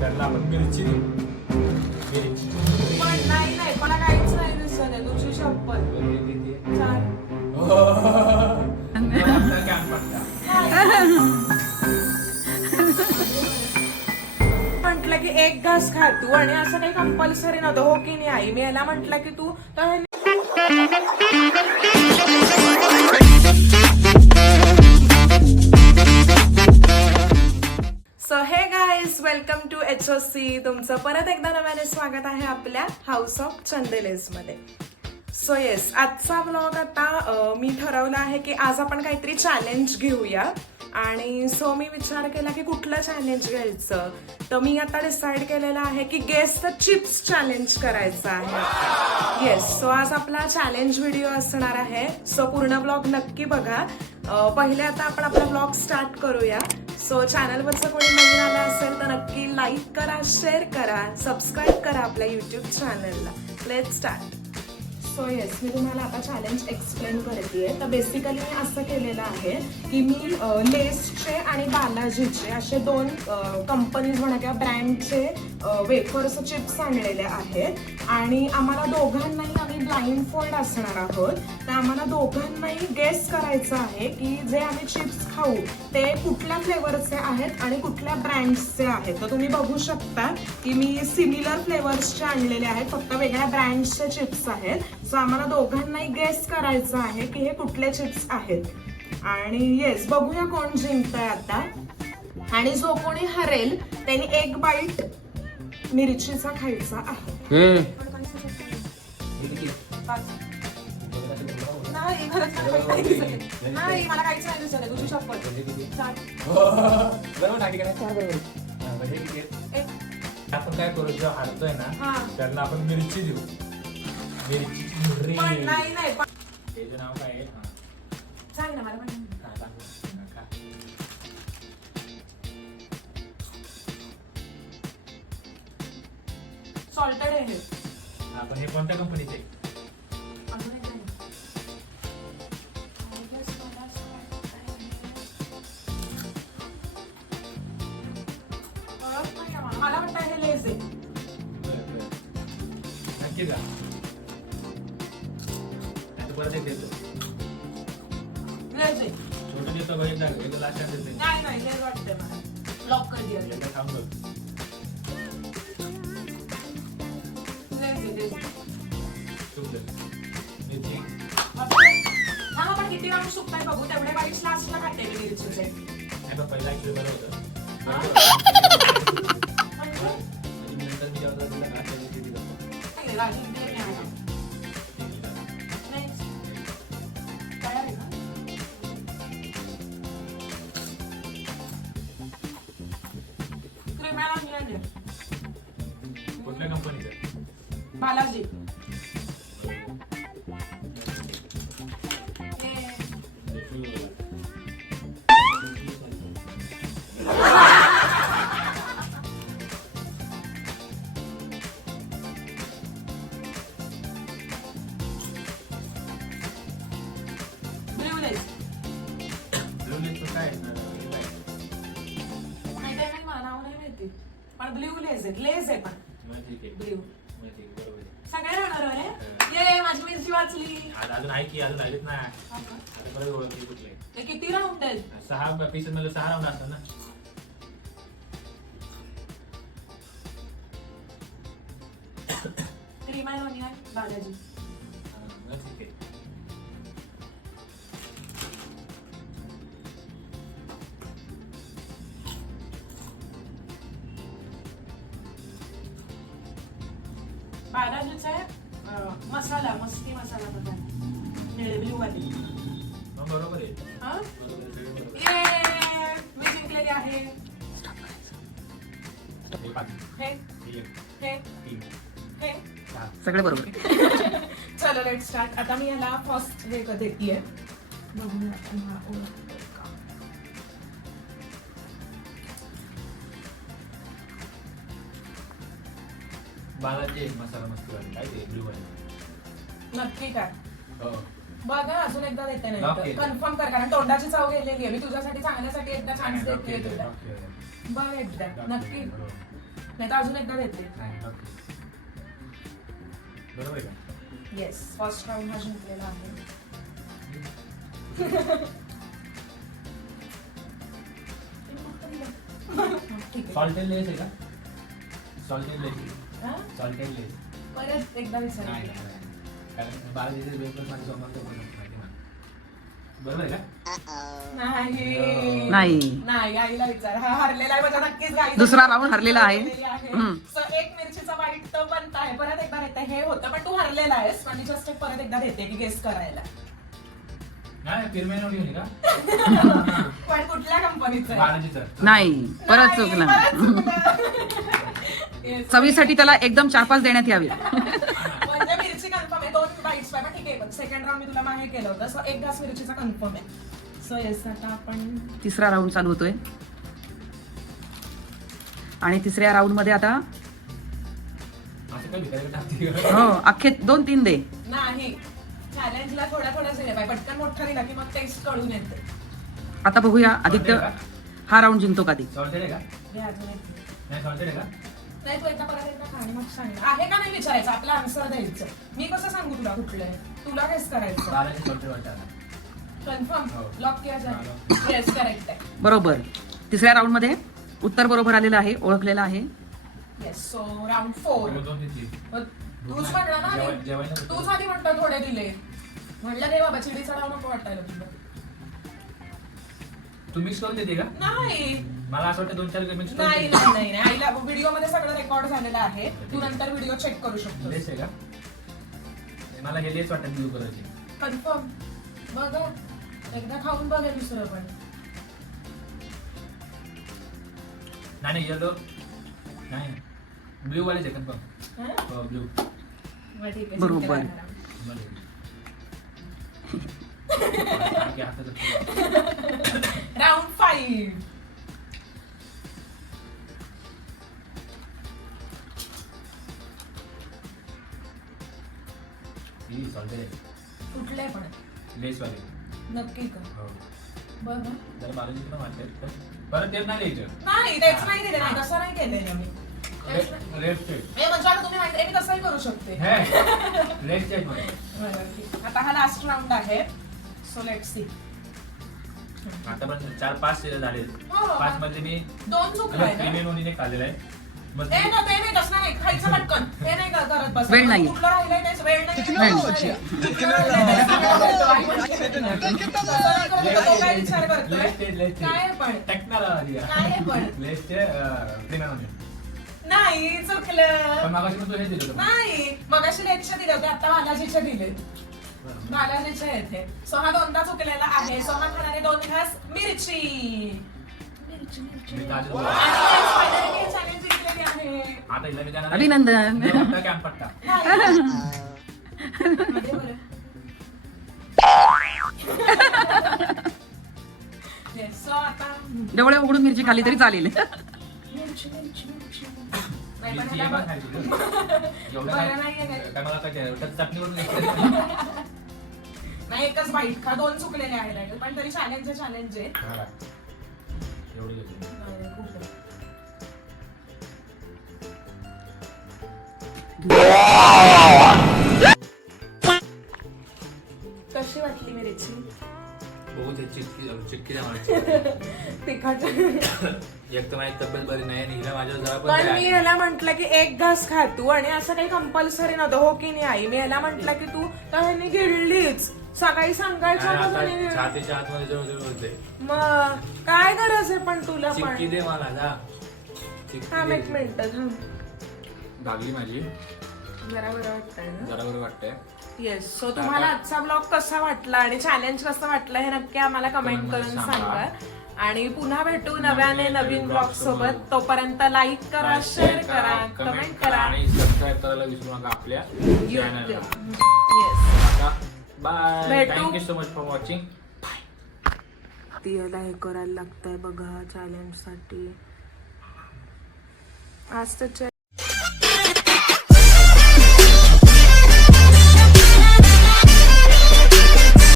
त्यांना आपण मिरची देऊ. मिरची पण नाही नाही मला काहीच नाही दिसत आहे तुझी शपथ. चाल. म्हटलं की एक घास खा तू आणि असं काही कंपल्सरी नव्हतं हो की नाही आई. मी याला म्हटलं की तू तर सो हे गाईज वेलकम टू HOC. तुमचं परत एकदा नव्याने स्वागत आहे आपल्या हाऊस ऑफ चंदेलेज मध्ये. सो येस, आजचा ब्लॉग आता मी ठरवलं आहे की आज आपण काहीतरी चॅलेंज घेऊया. आणि सो मी विचार केला की कुठलं चॅलेंज घ्यायचं. तर मी आता डिसाईड केलेलं आहे की गेस द चिप्स चॅलेंज करायचं आहे. येस, सो आज आपला चॅलेंज व्हिडिओ असणार आहे. सो पूर्ण ब्लॉग नक्की बघा. पहिले आता आपण आपला ब्लॉग स्टार्ट करूया. सो चॅनलवरचं कोणी नवीन आलं असेल तर नक्की लाईक करा, शेअर करा, सबस्क्राईब करा आपल्या यूट्यूब चॅनलला. Let's start. सो येस, मी तुम्हाला आता चॅलेंज एक्सप्लेन करते. तर बेसिकली मी असं केलेलं आहे की मी लेसचे आणि बालाजीचे असे दोन कंपनीज म्हणा किंवा ब्रँडचे वेफर्स चिप्स आणलेले आहेत. आणि आम्हाला दोघांनाही आम्ही ब्लाइंड फोल्ड असणार आहोत. तर आम्हाला दोघांनाही गेस करायचं आहे की जे आम्ही चिप्स खाऊ ते कुठल्या फ्लेवरचे आहेत आणि कुठल्या ब्रँड्सचे आहेत. तर तुम्ही बघू शकता की मी सिमिलर फ्लेवर्सचे आणलेले आहेत, फक्त वेगळ्या ब्रँड्सचे चिप्स आहेत. सो आम्हाला दोघांनाही गेस करायचं आहे की हे कुठले चिप्स आहेत. आणि येस, बघूया कोण जिंकतंय आता. आणि जो कोणी हरेल त्यांनी एक बाईट मिरचीचा खायचा आहे. नाही मला काहीच नाही दिसत आहे तुझी शपथ. आपण काय करू, जो हारतोय ना त्यांना आपण मिरची देऊ. मिरची नाही नाही त्याचं नाव काय आहे? सांग ना मला पण. सॉल्टेड आहे हे. आपण हे कोणत्या कंपनीचे आहे? अजून एक नाही. मला वाटतं हे लेस आहे. नक्की का? परत एक देतो. लेस आहे. छोटं देतो बघ, एकदा एकदा लास्ट टाइम देतो. नाही नाही लेस वाटतंय मला. लॉक कर दिया. एकदा खाऊन बघ. लेस आहे लेस. चूक झाली. मिरची हा पण किती वेळा सुकताय बघू. तेवढे बाईट्स लास्टला खाते मी मिरचीचे. नाही पण पहिला ऍक्च्युली बरं होतं. नंतर मी जेव्हा तुला घास लावली किती करतो. कुठल्या कंपनीचं? बालाजी. ब्ल्यू लेस. ब्लू लेस काय आहे? नाही ते नाही मला नाव नाही माहिती. पण ब्ल्यू लेस आहे. लेस आहे पण मग ठीक आहे. ब्ल्यू. मग ठीक आहे, बरोबर आहे. सगळे राहणार आहे. ये माझी मिरची वाचली. अजून आहे की अजून आलेत ना. आता परत ओळखली कुठले. ते किती राऊंड आहेत? 6 पीस मध्ये 6 राऊंड असतात ना. क्रीम आणि ऑनियन बालाजी. मग ठीक आहे. बालाजीचा मसाला मस्ती मसाला बघा. निळे ब्ल्यू वाली. मग बरोबर आहे. हा बरोबर आहे. ये मी जिंकलेली आहे. हे पाच. हे हे एक. हे तीन. हे सगळे बरोबर. चलो लेट स्टार्ट. आता मी याला फर्स्ट हे देतीये. बघूया आपण हा ओळखतो का. बालाजी मसाला मस्ती वाली काय ते ब्लू वाली. नक्की काय? हो. बघा अजून एकदा देते Lock नाही केलं. कन्फर्म कर कारण तोंडाची चव गेलेली आहे. मी तुझ्यासाठी चांगल्यासाठी एकदा चान्स देते तुला. बघ एकदा नक्की. नाही तर अजून एकदा देते. नाही, ओके. बरोबर आहे का? येस, फर्स्ट राऊंड हा जिंकलेला आहे. ठीक आहे. सॉल्टेड लेस आहे का? सॉल्टेड लेस. हा? सॉल्टेड लेस. परत एकदा नाही, विचारायचं. नाही, नाही. कारण 12 दिवस वेफर्स माझ्या समोर माहिती मला. बरोबर आहे का? नाही नाही. आईला विचार. हा हरलेला आहे म्हणजे नक्कीच गाईचा दुसरा राऊंड हरलेला आहे. हम्म. So, एक मिरचीचा वाईट तर बनता आहे. परत एकदा येते हे होतं पण तू हरलेला आहेस आणि जस्ट परत एकदा देते की गेस करायला. नाही, पिरमेन होती का? पण कुठल्या कंपनीचं आहे? बालाजीचं. नाही, परत नाही, चुकला. परत चुकलं. Yes. चवीसाठी त्याला एकदम 4-5 देण्यात यावे. म्हणजे मिरची कन्फर्म आहे. 2 बाईट्स पण ठीक आहे. सेकंड राऊंड मी तुला मागे केलं होतं. सो एक घास मिरचीचा कन्फर्म आहे. सो येस, आता आपण तिसरा राऊंड चालू होतोय आणि तिसऱ्या राऊंड मध्ये आता असं काय भिकायला टाकते का? हो अख्खे 2-3 दे. नाही. चॅलेंजला थोडा दिले पाहिजे. पटकन मोठा दिला की मग टेस्ट कळून येते. आता बघूया आदित्य हा राऊंड जिंकतो का ती. सॉल्टेड आहे का? घे अजून एक. नाही, सॉल्टेड आहे का? नाही, तू एकदा परत एकदा खा आणि मग सांग. आहे का नाही विचारायचं, आपला आन्सर द्यायचं. मी कसं सांगू तुला कुठलं आहे? तुला गेस करायचं. बालाजी सॉल्टेड वाटतं आता. कन्फर्म हो. लॉक किया जाए. हा, येस, करेक्ट आहे. बरोबर. तिसऱ्या राऊंड मध्ये उत्तर बरोबर आलेलं आहे, ओळखलेलं आहे. Yes, so round 4. 2 ते 3. तूच म्हणला ना आधी. जेवायला तूच आधी म्हणतो थोडे दिले. म्हणलं रे बाबा चिडी चढाव नको वाटायला तुला. तू मिक्स करून देते का? नाही मला असं वाटतं 2-4 मिक्स करून नाही देते. नाही नाही आईला व्हिडिओ मध्ये सगळं रेकॉर्ड झालेलं आहे. तू नंतर व्हिडिओ चेक करू शकतो. लेस आहे का? मला हे लेस वाटतं ब्लू कलरची. कन्फर्म बघ एकदा खाऊन बघ हे दुसरं पण. नाही, येलो नाही, ब्लू वालेच आहे कन्फर्म. हं? हो, ब्लू. बरं, ठीक आहे, बरोबर. जिंकला जरा. राऊंड 5. ही सॉल्टेड आहे. कुठले पण लेस वाले. नक्की का? हो. बघ हं. जरा बालाजी पण वाटतंय. परत तेच नाही द्यायचं. नाही तेच नाही दिले नाही तसं नाही केलेलं मी. तेच नाही. Left side. हे म्हणजे आता तुम्ही माहिती मी तसंही करू शकते. लेफ्ट साईड मध्ये. बरं, ठीक. आता हा लास्ट राऊंड आहे. So let see. आतापर्यंत 4-5 झाले. हो. 5 मध्ये मी 2 चुकलाय ना? क्रीमी नोनीने खाल्लेलं आहे. मग ते नाही तसं नाही खायचं पटकन. ते नाही करत बस. वेळ नाही. कुठलं राहिलंय तेच वेळ नाही. वेळ तो काय विचार करतोय? लेफ्ट साईड, लेफ्ट काय साईड. पण? टेक्नॉलॉजी. काय पण? लेफ्ट क्रीमी नोनी. नाही चुकलं. पण मागाशी पण तू हे दिलं होतं. नाही मगाशी लेटचे दिले होते आता बालाजीचे दिले. बालाजीचे येते. सो हा 2दा चुकलेला आहे. सो हा खाणारे 2 घास मिरची. मी ताजे बोलतो. चॅलेंज जिंकलेली आहे. आता हिला मी देणार आहे. अभिनंदन. पट्टा कॅम्प पट्टा. मध्ये बरं. Yes, so आता डोळे उघडून मिरची खाली तरी चालेल. मिरची. नाही पण मिरची ह्याला आहे बा खायची तू. एवढं बरं नाहीये काय. काय मला काय चटणीवरून घेतलं. नाही एकच बाईट खा 2 चुकलेले आहेत पण तरी चॅलेंज आहे. हा. एवढं घेतलं. नाही, खूप आहे. कशी वाटली मिरची? बहुत चिक्की तिखट. एक तर माझी तब्येत बरी नाही आणि हिला माझ्या जरा पण पण काय मी ह्याला म्हंटल की एक घास खा तू आणि असं काही कंपल्सरी नव्हतं. हो की नाही आई? मी ह्याला म्हंटल की तू तर ह्याने गिळलीच. सकाळी सांगायचं आणि होतं आता ह्याने. छातीच्या आतमध्ये जवळ होते. मग काय गरज आहे पण तुला पण? चिक्की दे मला जा. थांब एक मिनिट थांब. लागली माझी. जरा बरं वाटतंय ना? जरा बरं वाटतंय. येस. सो तुम्हाला आजचा ब्लॉग कसा वाटला आणि चॅलेंज कसं वाटलं हे नक्की आम्हाला कमेंट Comment मध्ये करून सांगा. सांगा. आणि पुन्हा भेटू नव्याने नवीन ब्लॉग सोबत. तोपर्यंत लाईक करा, शेअर करा, कमेंट करा. आणि सबस्क्राईब करायला विसरू नका आपल्या चॅनलला. येस. बाय. भेटू. Thank you so much for watching. ती याला हे करायला लागतंय बघा चॅलेंज साठी. आज तर